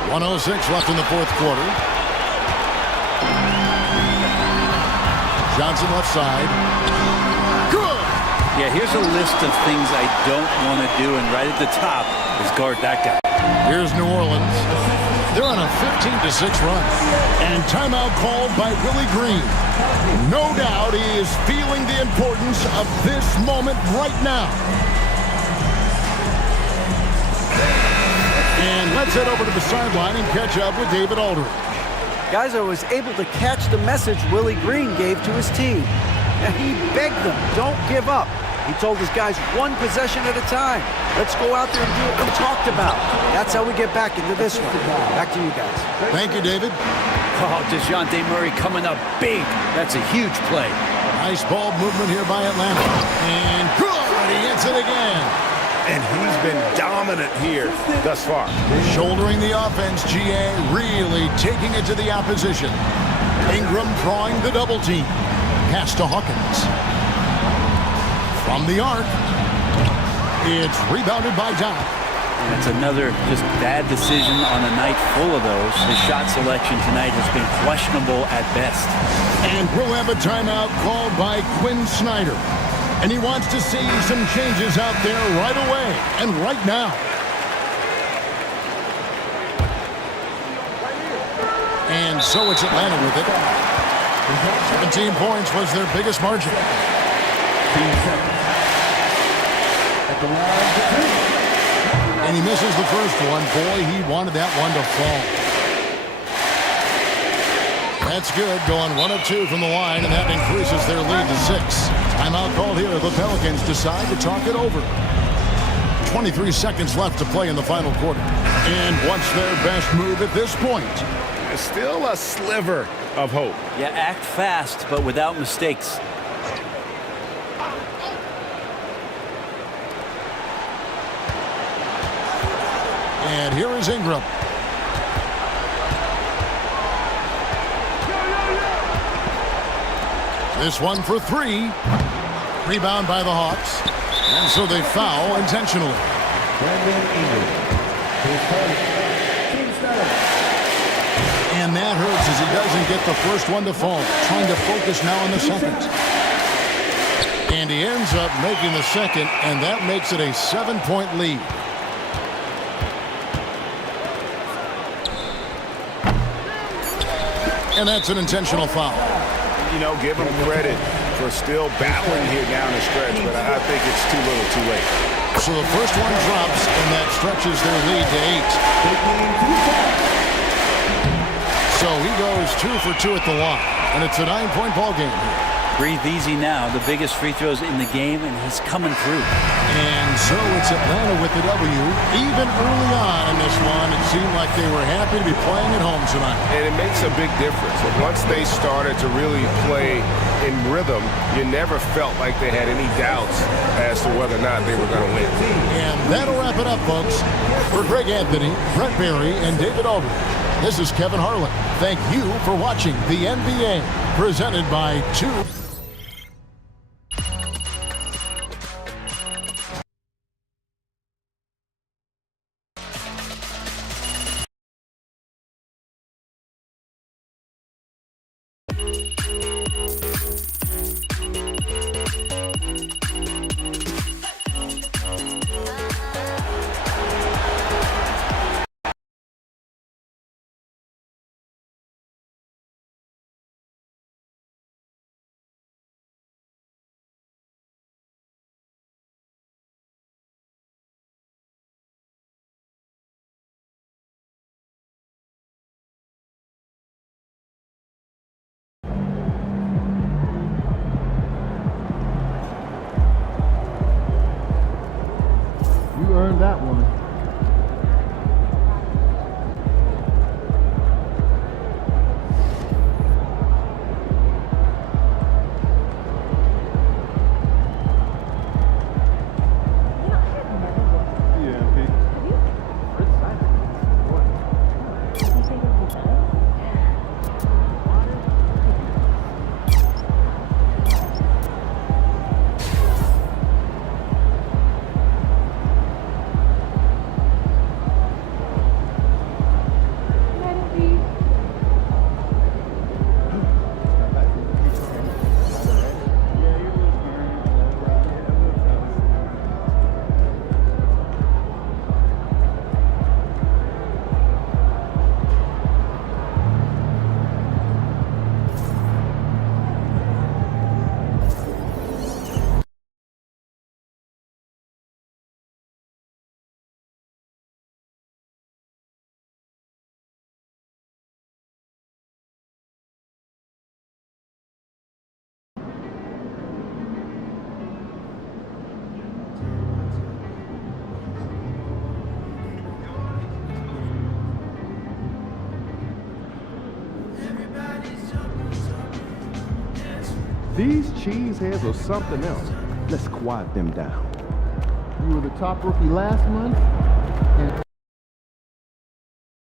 1:06 left in the fourth quarter. Johnson left side. Good! Yeah, here's a list of things I don't want to do, and right at the top is guard that guy. Here's New Orleans. They're on a 15-6 run. And timeout called by Willie Green. No doubt he is feeling the importance of this moment right now. And let's head over to the sideline and catch up with David Aldridge. Guys, I was able to catch the message Willie Green gave to his team. And he begged them, don't give up. He told his guys one possession at a time. Let's go out there and do what we talked about. That's how we get back into this one. Back to you guys. Thank you, David. Oh, DeJounte Murray coming up big. That's a huge play. Nice ball movement here by Atlanta. And good, he hits it again. And he's been dominant here thus far. Shouldering the offense, GA really taking it to the opposition. Ingram drawing the double team. Pass to Hawkins. From the arc. It's rebounded by Doc. And it's another just bad decision on a night full of those. His shot selection tonight has been questionable at best. And we'll have a timeout called by Quinn Snyder. And he wants to see some changes out there right away and right now. And so it's Atlanta with it. 17 points was their biggest margin. And he misses the first one. Boy, he wanted that one to fall. That's good, going 1 of 2 from the line, and that increases their lead to 6. Timeout called here. The Pelicans decide to talk it over. 23 seconds left to play in the final quarter. And what's their best move at this point? Still a sliver of hope. Yeah, act fast, but without mistakes. And here is Ingram. This one for 3. Rebound by the Hawks. And so they foul intentionally. Brandon Ingram. And that hurts as he doesn't get the first one to fall. Trying to focus now on the second. And he ends up making the second, and that makes it a 7-point lead. And that's an intentional foul. You know, give him credit for still battling here down the stretch, but I think it's too little too late. So the first one drops, and that stretches their lead to 8. So he goes 2 for 2 at the line, and it's a 9-point ball game here. Breathe easy now. The biggest free throws in the game, and he's coming through. And so it's Atlanta with the W. Even early on in this one, it seemed like they were happy to be playing at home tonight. And it makes a big difference. Once they started to really play in rhythm, you never felt like they had any doubts as to whether or not they were going to win. And that'll wrap it up, folks. For Greg Anthony, Brett Barry, and David Aldridge, this is Kevin Harlan. Thank you for watching the NBA, presented by 2. You earned that one. These cheeseheads are something else. Let's quiet them down. You were the top rookie last month.